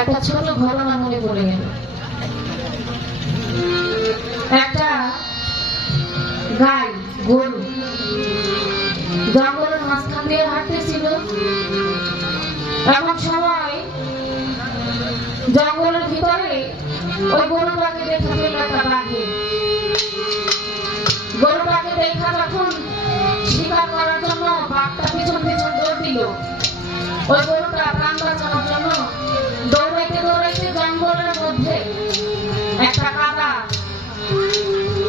একটা ছোট ঘটনা মনে পড়ে গেল। একটা গাই গরু জঙ্গলের মাঝখান দিয়ে হাঁটতেছিল। এমন দিল ওই গরুটা প্রাণ বাঁচানোর জন্য দৌড়াইতে দৌড়াইতে জঙ্গলের মধ্যে একটা কাদা,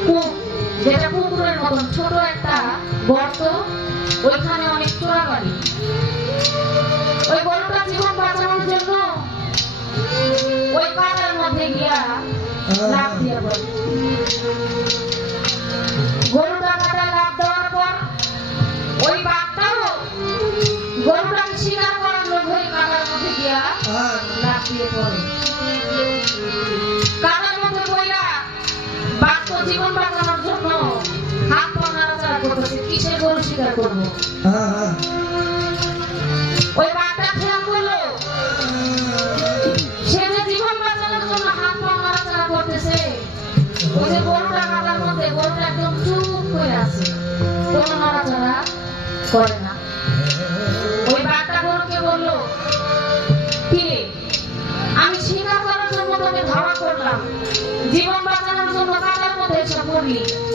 কূপ, যেটা পুকুরের মতন, ছোট একটা গর্ত, ওইখানে অনেক চোরা বাড়ি ওই গরুটা জীবন বাঁচানোর জন্য ওই কাদার মধ্যে গিয়া লাফ দিয়ে পড়ে। শিকার করব। ওই বাঘটা খেয়াল করল। সে যে জীবন বাঁচানোর জন্য হাত পা নাড়াচাড়া করতেছে ওই যে গরুটা কাদার মধ্যে গরুটা একদম চুপ করে আছে। কোনো নড়াচড়া করে না। ওই বাঘটা গরুকে বলল কিরে আমি শিকার করার জন্য তোকে ধাওয়া করলাম জীবন বাঁচানোর জন্য কাদার মধ্যে এসে পড়লি এখন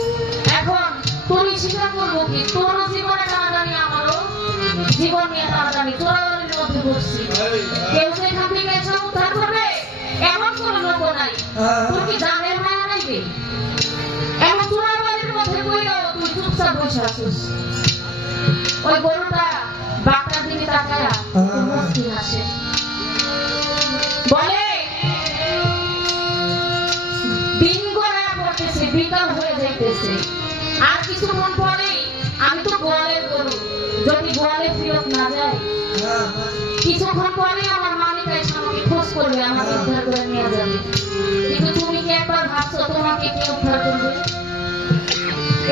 স্বীকার তোর জীবনে টানাটানি আমারও জীবন নিয়ে টানাটানি চোরাবাড়ির মধ্যে বসছি কেউ যে থেকে এসে উদ্ধার করবে এমন কোনো লোক নাই। তোর কি জানের মায়া নাইবে এমন চোরাবাড়ির মধ্যে বইলেও তুই চুপচাপ বসে আছিস। ওই গরুটা বাঘটার দিকে তাকায়া মুস্কি হাসে বলে দিন গড়া পড়তেছে বিকাল হয়ে যাইতেছে। আর কিছুক্ষণ পরেই আমি তো গোয়ালের গরু যদি গোয়ালে ফেরত না যায় কিছুক্ষণ পরেই আমার মালিক এসে আমাকে খোঁজ করবে, আমাকে উদ্ধার করে নিয়ে যাবে। কিন্তু তুমি কি একবার ভাবছ, তোমাকে কে উদ্ধার করবে?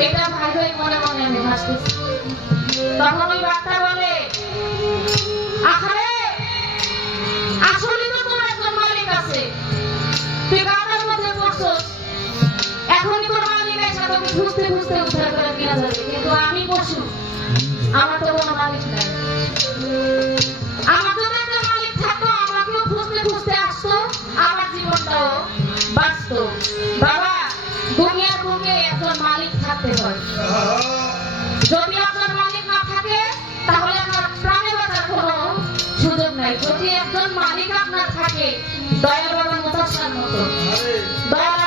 এটা ভাই ভাই মনে মনে আমি ভাসতেছি তখন ওই বার্তা বলে, আহারে খুঁজতে উদ্ধার করে নিয়ে যাবে, কিন্তু আমি পশু আমার তো কোনো মালিক নাই। আমার যদি একটা মালিক থাকতো, আমাকেও খুঁজতে খুঁজতে আসতো, আমার জীবনটাও বাঁচতো। বাবা, দুনিয়ার বুকে একজন মালিক থাকতে হয়। যদি আপনার মালিক না থাকে, তাহলে আপনার প্রাণে বাঁচার কোনো সুযোগ নাই। যদি একজন মালিক আপনার থাকে দয়াল বাবা মুতাসার মতো। দয়াল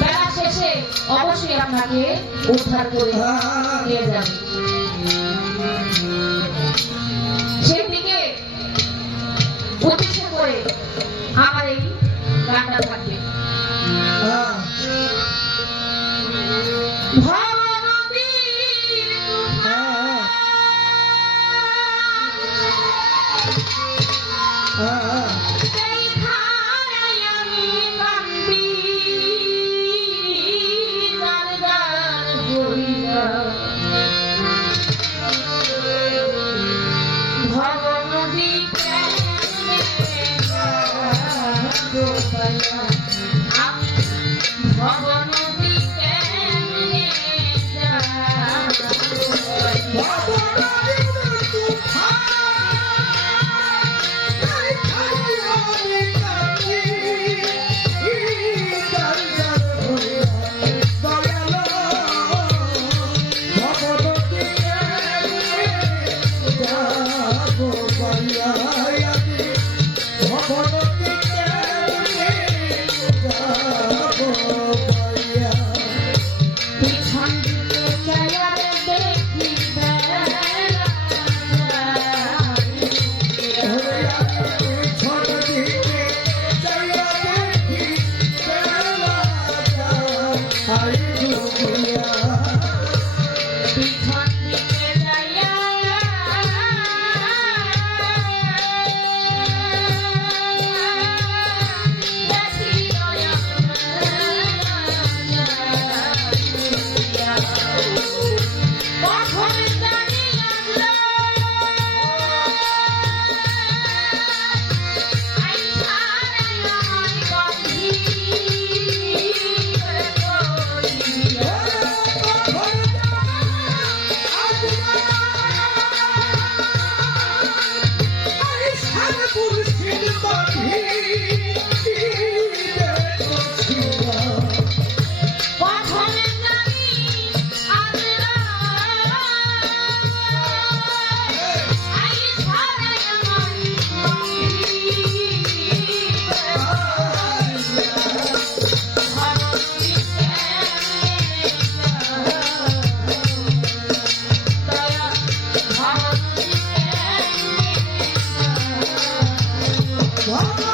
বেলা শেষে অবশ্যই আপনাকে উদ্ধার করে নিয়ে যাবে। Thank you. Whoa.